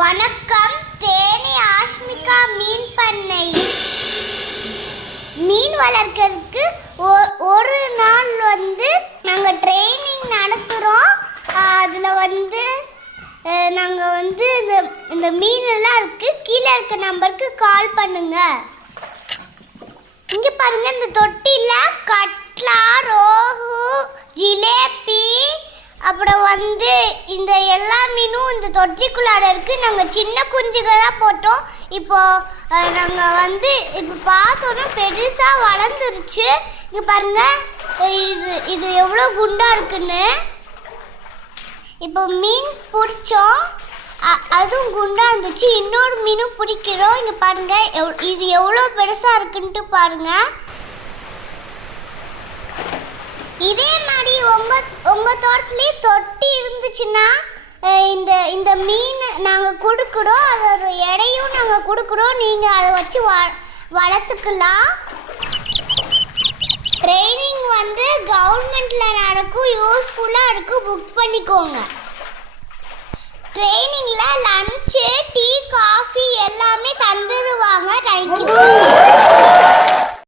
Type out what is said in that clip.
வணக்கம், தேனி ஆஷ்மிகா மீன் பண்ணை. மீன் வளர்க்கறதுக்கு ஒரு நாள் நாங்கள் ட்ரைனிங் நடத்துகிறோம். அதில் நாங்கள் இந்த மீனெல்லாம் இருக்குது. கீழே இருக்க நம்பருக்கு கால் பண்ணுங்க. இங்கே பாருங்கள், இந்த தொட்டியில் கட்லா, ரோஹு, ஜிலேபி, அப்புறம் இந்த எல்லா மீனும் இந்த தொட்டிக்குள்ளாட இருக்குது. நாங்கள் சின்ன குஞ்சுகளாக போட்டோம். இப்போது நாங்கள் இப்போ பார்த்தோன்னா பெருசாக வளர்ந்துருச்சு. இங்கே பாருங்கள், இது எவ்வளோ குண்டாக இருக்குன்னு. இப்போ மீன் பிடிச்சோம், அதுவும் குண்டாக இருந்துச்சு. இன்னொரு மீனும் பிடிக்கிறோம். இங்கே பாருங்கள், இது எவ்வளோ பெருசாக இருக்குன்ட்டு பாருங்கள். இதே மாதிரி உங்கள் தோட்டத்துலேயே தொட்டி இருந்துச்சுன்னா இந்த மீன் நாங்கள் கொடுக்குறோம். அதோட எடையும் நாங்கள் கொடுக்குறோம். நீங்கள் அதை வச்சு வளர்த்துக்கலாம். ட்ரைனிங் கவர்மெண்ட்டில் நடக்கும், யூஸ்ஃபுல்லாக இருக்கும். புக் பண்ணிக்கோங்க. ட்ரைனிங்கில் லஞ்ச்